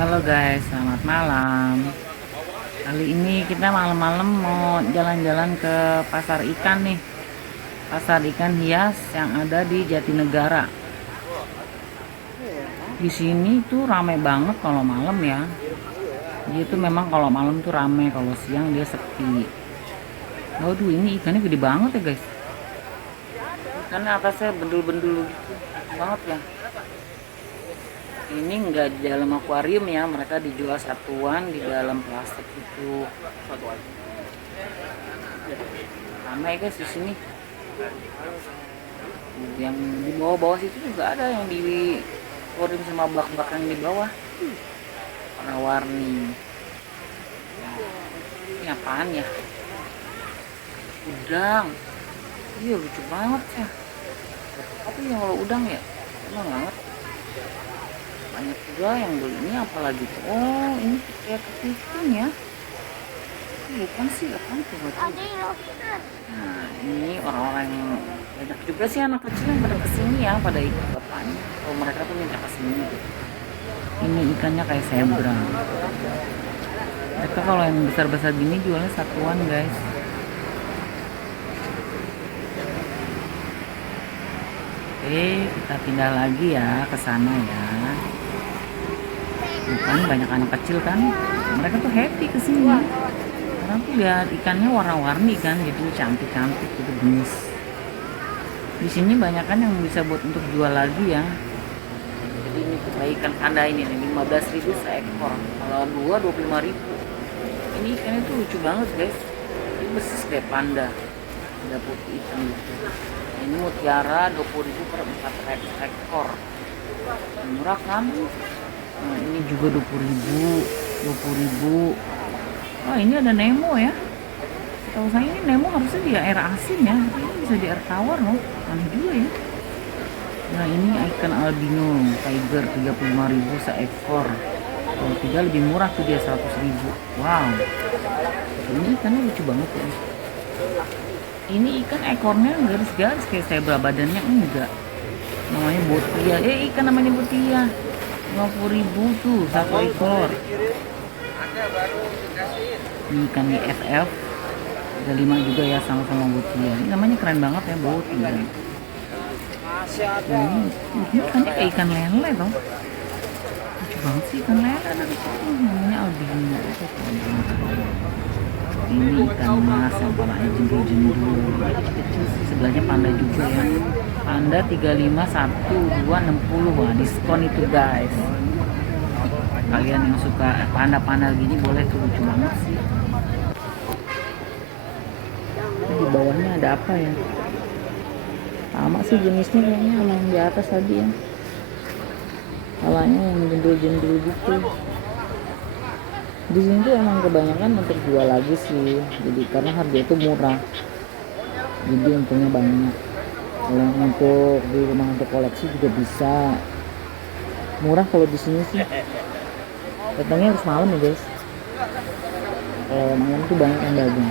Halo guys, selamat malam. Kali ini kita malam-malam mau jalan-jalan ke pasar ikan nih. Pasar ikan hias yang ada di Jatinegara. Di sini tuh rame banget kalau malam ya. Dia tuh memang kalau malam tuh rame, kalau siang dia sepi. Waduh, ini ikannya gede banget ya guys. Ikannya atasnya bendul-bendul gitu. Banget ya. Ini enggak di dalam akuarium ya, mereka dijual satuan di dalam plastik itu. Ramai guys di sini. Yang di bawah-bawah situ juga ada yang di akuarium sama bak-bak yang di bawah. Warna-warni. Ini apaan ya? Udang. Iya lucu banget ya. Apa yang kalau udang ya? Emang nggak ngerti. Banyak juga yang beli ini apalagi tuh. Oh ini kayak kepiting ya. Bukan sih, apaan tuh? Nah ini orang-orang yang banyak juga sih anak kecil yang pada kesini ya, pada ikut bapaknya. Kalau mereka tuh minta kesini. Ini ikannya kayak zebra. Mereka kalau yang besar-besar gini jualnya satuan guys. Oke, kita pindah lagi ya ke sana ya. Bukan banyak anak kecil kan? Mereka tuh happy kesini. Karena tuh lihat ikannya warna-warni kan, jadi cantik-cantik gitu gemes. Di sini banyak kan yang bisa buat untuk jual lagi ya. Jadi ini tuh kayak ikan panda ini nih, 15.000 seekor. Kalau dua 25.000. Ini ikannya tuh lucu banget guys. Ini persis kayak panda. Ada putih hitam gitu. Ini mutiara 20.000 per 4 ekor. Murah kan? Nah, ini juga 20.000, 20.000. Wah, ini ada Nemo ya. Tahu saya ini Nemo harusnya di air asin ya. Ini bisa di air tawar loh. Aneh juga ya. Nah, ini ikan albino tiger 35.000 seekor. Kalau tiga lebih murah tuh dia 100.000. Wow. Ini ikannya lucu banget ya. Ini ikan ekornya garis-garis kayak zebra, badannya enggak. Namanya botia. Ikan namanya botia. 50.000 tuh satu ekor. Ini ikan di FF. Ada 5 juga ya sama-sama botia. Ini namanya keren banget ya, botia. Ini ikannya kayak ikan lele toh. Lucu banget sih ikan lele ada di situ. Namanya albino. Ini ikan mas yang palanya jendul-jendul, kecil-kecil sih, sebelahnya panda juga ya. Panda 35, 1, 2, 60. Wah, diskon itu guys. Kalian yang suka panda-panda gini boleh tuh, lucu banget sih. Di bawahnya ada apa ya? Sama sih jenisnya kayaknya sama yang di atas tadi ya. Palanya yang jendul-jendul gitu. Di sini tuh emang kebanyakan untuk jual lagi sih, jadi karena harga itu murah, jadi untungnya banyak. Kalau untuk di rumah untuk koleksi juga bisa murah. Kalau di sini sih datangnya harus malam ya guys. Kalau malam tuh banyak yang dagang.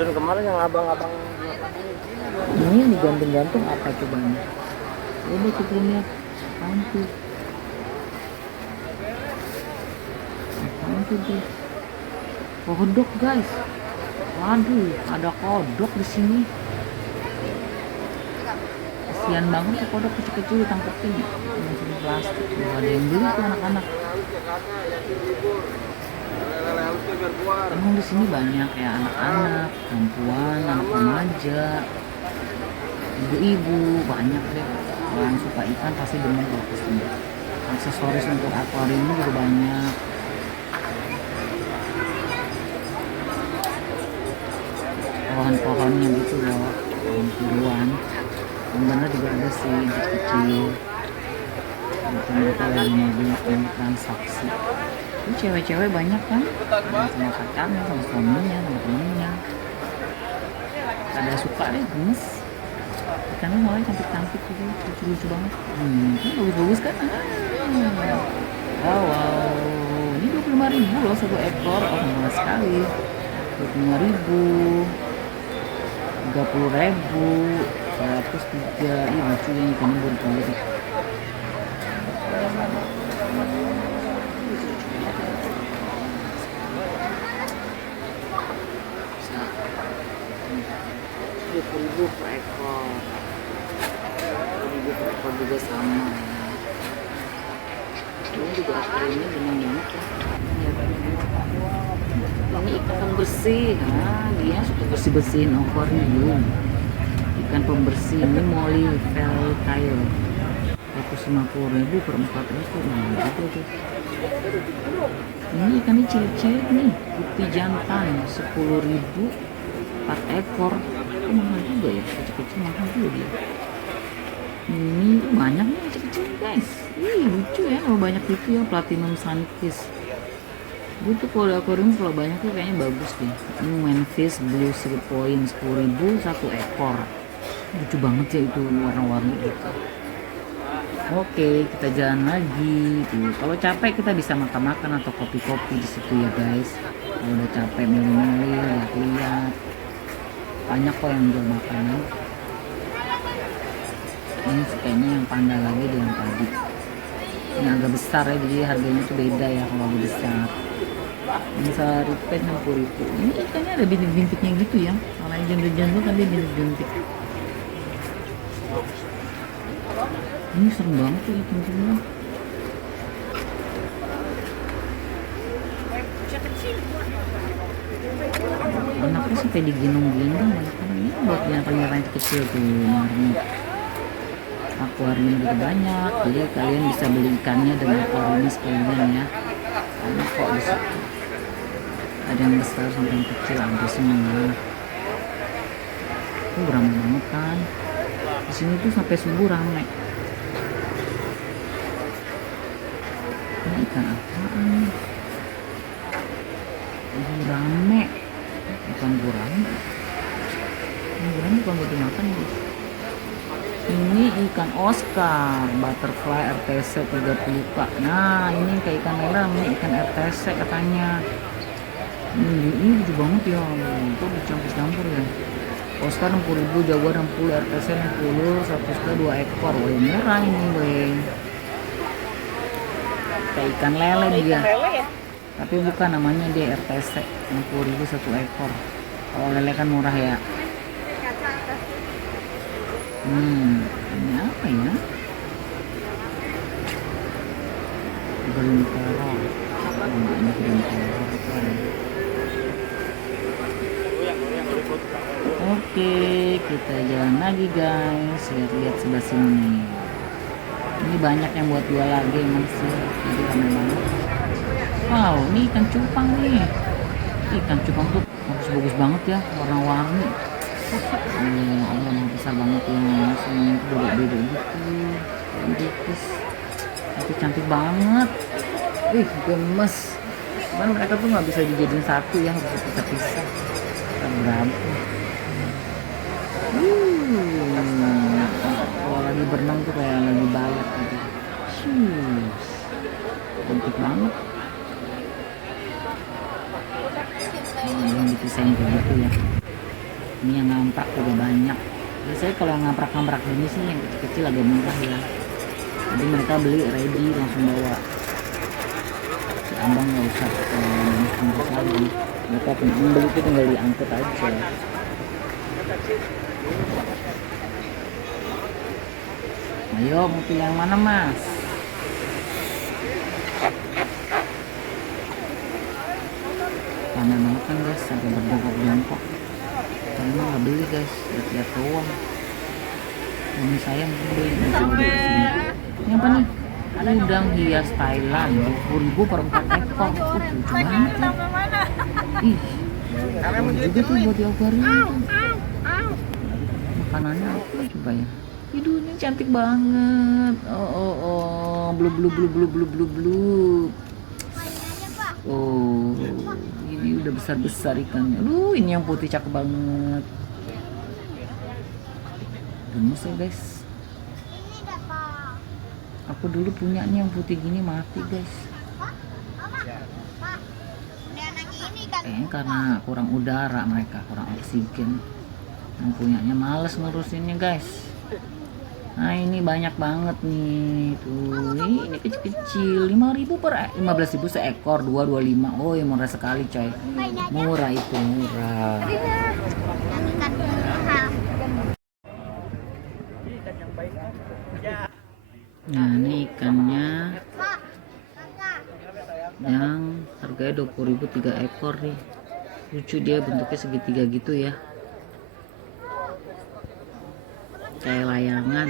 Dan kemarin yang abang-abang Ini digantung-gantung apa coba nih? Udah kita lihat apaan tuh? Apaan tuh guys? Kodok guys. Waduh, ada kodok di sini. Kasian banget tuh kodok kecil-kecil ditangkepin. Masih plastik. Tuh, ada yang beli tuh anak-anak. Emang di sini banyak ya anak-anak, perempuan, anak remaja, ibu-ibu, banyak deh. Kalau yang suka ikan pasti demen kalau kesini. Aksesoris untuk akuarium juga banyak. Pohon-pohonnya gitu loh, pohon tiruan. Yang bener juga ada sih yang kecil. Itu mereka lagi mau beli transaksi. Ini cewek-cewek banyak kan, sama pacarnya, sama suaminya, sama temennya. Ada suka deh, gemes. Ikannya mulai cantik-cantik gitu, lucu-lucu banget. Ini bagus-bagus kan? Wow, ini 25.000 loh satu ekor. Oh, murah sekali. 25.000, 30.000, 103. Ini lucu ya, ikannya baru-baru. juga sama ya. Ini juga akuariumnya benang banget ya. Ini ikan pembersih, nah dia suka bersih-bersihin akuarium. Ikan pembersih ini Molly Veltail 150.000 per 4 ekor. Nah, gitu tuh. Ini ikannya cilik-cilik nih, putih jantan 10.000 4 ekor. Oh, mahal juga ya, kecil-kecil mahal juga dia. Ini banyak nih kecil-kecil guys. Ih, lucu ya kalau banyak itu ya, platinum sunfish. Gue tuh kalau di akuarium kalau banyak tuh kayaknya bagus deh. Ini manfish blue silk point 10.000 1 ekor. Lucu banget ya itu warna-warni gitu. Oke, kita jalan lagi tuh. Kalau capek kita bisa makan-makan atau kopi-kopi di situ ya guys. Kalau udah capek milih-milih, lihat-lihat. Banyak kok yang jual makanan. Ini kayaknya yang panda lagi deh yang tadi. Ini agak besar ya, jadi harganya tuh beda ya kalau agak besar. Ini saripet 60.000. Ini ikannya ada bintik-bintiknya gitu ya. Kalau yang jandul-jandul kan dia bintik-bintik. Ini serem banget tuh ikan semua. Anaknya sih kayak digendong-gendong banyak kan. Ini buat binatang-binatang kecil tuh, marmut. Akuarium juga banyak, jadi kalian bisa beli ikannya dan akuariumnya sekalian ya. Karena kok di situ ada yang besar sampai yang kecil ada semua. Itu ramai banget kan. Di sini tuh sampai subuh ramai. Ini ikan apaan? Gurame. Bukan gurame. Ini gurame bukan buat dimakan guys. Ini ikan Oscar butterfly RTC 30k. Nah ini kayak ikan merah, ini ikan RTC katanya. Ini lucu banget ya, itu dicampur-campur ya. Oscar 60.000, Jaguar 60, RTC 60, 100k 2 ekor. Wah merah ini weh. Kayak ikan lele dia. Tapi bukan, namanya dia RTC 60.000 1 ekor. Kalau lele kan murah ya. Ini apa ya? Green terror. Ini green terror. Oke, kita jalan lagi guys. Lihat-lihat sebelah sini. Ini banyak yang buat jual lagi masih. Jadi ramai banget. Wow, ini ikan cupang nih. Ikan cupang tuh bagus-bagus banget ya, warna-warni. Allah besar banget ya, semuanya itu beda-beda gitu, tapi cantik banget. Gemes. Cuman mereka tuh nggak bisa dijadiin satu ya, harus dipisah-pisah. Kita berantem. Kalau lagi berenang tuh kayak lagi balap gitu. Cantik banget. Yang dipisahin kayak gitu ya. Ini yang ngamprak juga banyak. Biasanya kalau yang ngamprak-ngamprak ini sih yang kecil-kecil agak murah ya. Jadi mereka beli ready langsung bawa. Si abang nggak usah angkut lagi. Mereka beli itu tinggal diangkut aja. Ayo mau pilih yang mana mas? Panas banget kan guys, sampai berdongkok-dongkok. Saya mah nggak beli guys, lihat-lihat doang. Ini saya beli. Ini apa nih? Udang hias Thailand 20.000 per 4 ekor. Lucu banget ya. Ih, juga tuh buat di akuarium. Makanannya apa coba ya? Aduh, ini cantik banget. Blub blub blub blub blub blub blub. Oh, ini udah besar-besar ikannya. Aduh, ini yang putih cakep banget. Gemes ya guys. Aku dulu punya nih yang putih gini, mati guys. Kayaknya karena kurang udara mereka, kurang oksigen. Yang punyanya males ngurusinnya guys. Nah ini banyak banget nih tuh, ini kecil-kecil 5.000 per 15.000 seekor, 225. Oh ya murah sekali coy, murah itu murah. yang harganya 20.000 3 ekor nih. Lucu, dia bentuknya segitiga gitu ya, kayak layangan.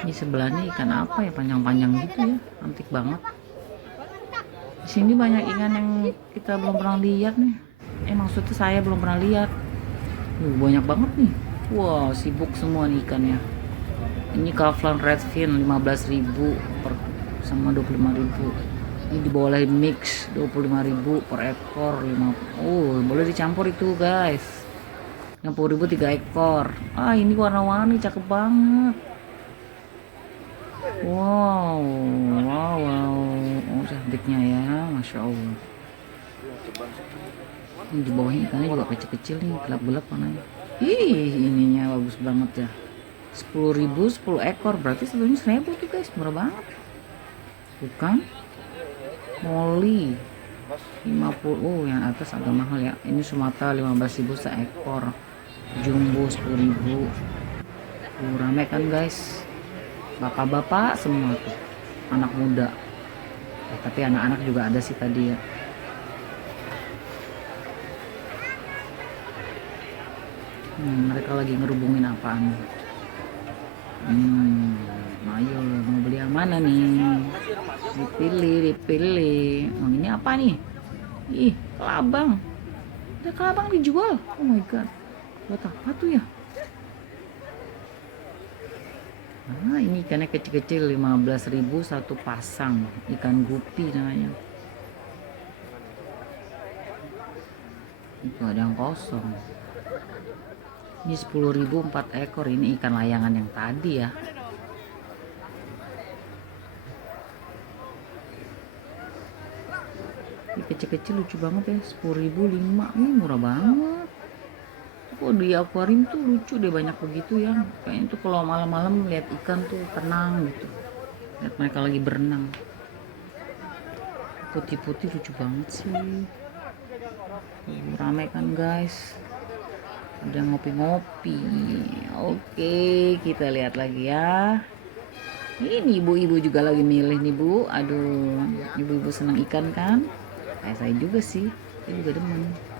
Ini sebelahnya ikan apa ya, panjang-panjang gitu ya, antik banget. Di sini banyak ikan yang kita belum pernah lihat nih. Maksudnya saya belum pernah lihat. Banyak banget nih. Wow, sibuk semua nih ikannya. Ini Kaflan redfin 15.000 per sama 25.000. Ini di bawah lain mix 25.000 per ekor. Oh, boleh dicampur itu guys. 60.000 3 ekor. Ini warna-warni cakep banget. Wow, wow, wow. Oh, cantiknya ya, masya Allah. Ini di bawahnya ikannya juga kecil-kecil nih, gelap-gelap warnanya. Ininya bagus banget ya. 10.000 10 ekor, berarti sebelumnya 1.000 tuh guys, murah banget. Bukan? Molly 50. Oh, yang atas agak mahal ya. Ini Sumatera 15.000 seekor. Jumbo 10.000. Rame kan guys. Bapak-bapak semua tuh, anak muda. Tapi anak-anak juga ada sih tadi ya. Mereka lagi ngerubungin apaan. Ayo mau beli yang mana nih? Dipilih. Ini apa nih? Kelabang. Ada kelabang dijual. Oh my god. Buat apa tuh ya? Ini ikannya kecil-kecil 15.000 satu pasang. Ikan gupi namanya. Itu ada yang kosong. Ini 10.000 4 ekor. Ini ikan layangan yang tadi ya. Ini kecil-kecil lucu banget ya. 10.000 5. Ini murah banget. Kok di akuarium tuh lucu deh, banyak begitu ya. Kayaknya tuh kalau malam-malam lihat ikan tuh tenang gitu. Lihat mereka lagi berenang. Putih-putih lucu banget sih. Ramai kan guys. Ada ngopi-ngopi. Oke, kita lihat lagi ya. Ini ibu-ibu juga lagi milih nih bu. Aduh, ibu-ibu senang ikan kan? Kayak saya juga sih. Saya juga demen.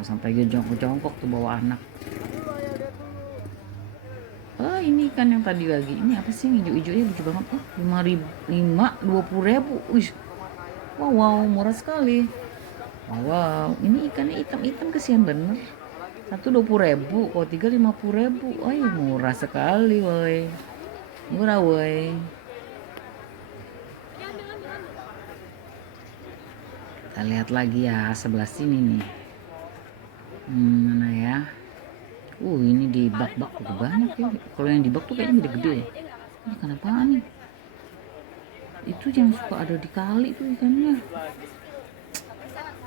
Sampai dia jongkok-jongkok tuh bawa anak. Ini ikan yang tadi lagi. Ini apa sih, hijau-hijaunya lucu banget. 20.000 Wih. Wow, murah sekali. Wow, ini ikannya hitam-hitam, kesian bener. Satu 20.000, kalau 3 50.000. Murah sekali woi. Murah woi. Kita lihat lagi ya sebelah sini nih. Mana ya? Ini di bak-bak tuh banyak ya. Kalau yang di bak tuh kayaknya gede-gede ya. Ini ikan apaan nih? Itu yang suka ada di kali tuh ikannya.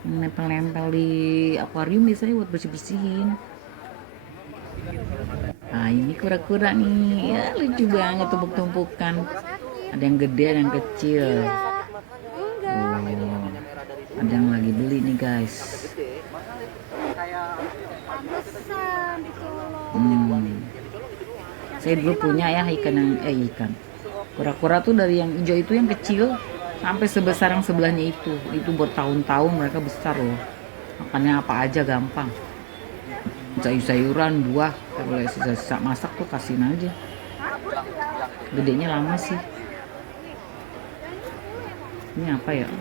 Nempel-nempel di akuarium biasanya buat bersih-bersihin. Ini kura-kura nih. Ya, lucu banget tumpuk-tumpukan. Ada yang gede, ada yang kecil. Ada yang lagi beli nih guys. Saya dulu punya ya ikan kura-kura tuh, dari yang hijau itu yang kecil sampai sebesar yang sebelahnya itu bertahun-tahun mereka besar loh. Makannya apa aja gampang, sayur-sayuran, buah, kalau sisa-sisa masak tuh kasihin aja. Gedenya lama sih. Ini apa ya?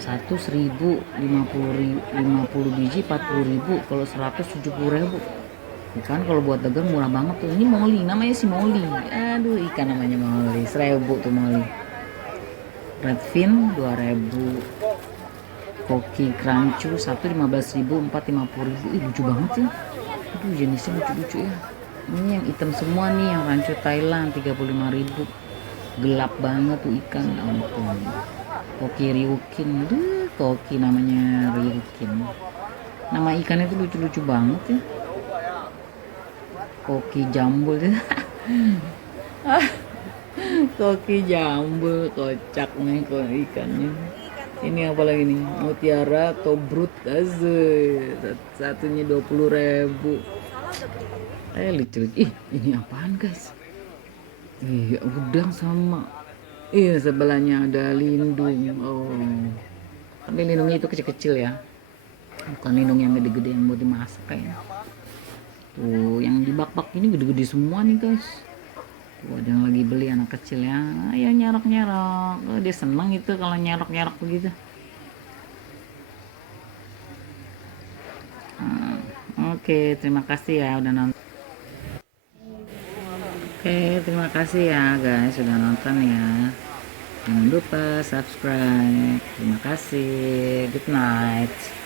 1.000 50 biji 40.000, kalau 100 70.000. Bukan, kalau buat dagang murah banget tuh. Ini Molly, namanya si Molly. Aduh, ikan namanya Molly. 1.000 tuh Molly. Redfin 2.000. Koki Krancu 1 15.000 4 50.000. Lucu banget sih. Aduh, jenisnya lucu-lucu ya. Ini yang hitam semua nih, yang rancu Thailand 35.000. Gelap banget tuh ikan. Ampun. Koki Ryukin. Koki namanya Ryukin. Nama ikannya tuh lucu-lucu banget ya. Koki jambul. Koki jambul, kocak nih kok ikannya. Ini apa lagi nih? Mutiara Tobrut Azul. Satunya 20.000. Lucu. Ini apaan guys? Iya, udang sama. Iya, sebelahnya ada lindung. Oh, tapi lindungnya itu kecil-kecil ya. Bukan lindung yang gede-gede yang buat dimasak kayaknya. Tuh, yang di bak-bak ini gede-gede semua nih guys. Tuh, ada yang lagi beli anak kecil ya. Ayo nyerok-nyerok. Oh, dia senang itu kalau nyerok-nyerok begitu. Hmm, Oke, terima kasih ya udah nonton. Oke, terima kasih ya guys sudah nonton ya. Jangan lupa subscribe. Terima kasih. Good night.